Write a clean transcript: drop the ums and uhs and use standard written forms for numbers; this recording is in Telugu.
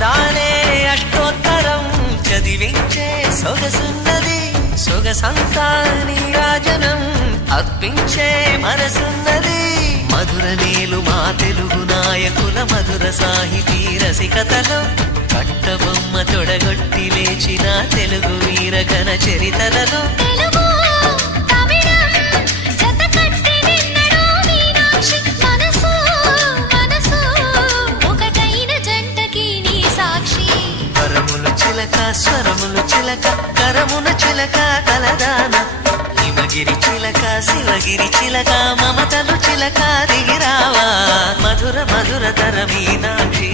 అందాలే అష్టోత్తరం చదివించే సొగసున్నది సొగసంతా నీరాజనం అర్పించే మనసున్నది మధుర నీలు మా తెలుగు నాయకుల మధుర సాహితీ రసికతలో కట్టబొమ్మ తొడగొట్టి లేచిన తెలుగు వీరఘన చరితలలో స్వరములు చిలక కరమున చిలక కలదాన హిమగిరి చిలక శివగిరి చిలక మమతలు చిలక దిగిరావా మధుర మధుర తర మీనాక్షి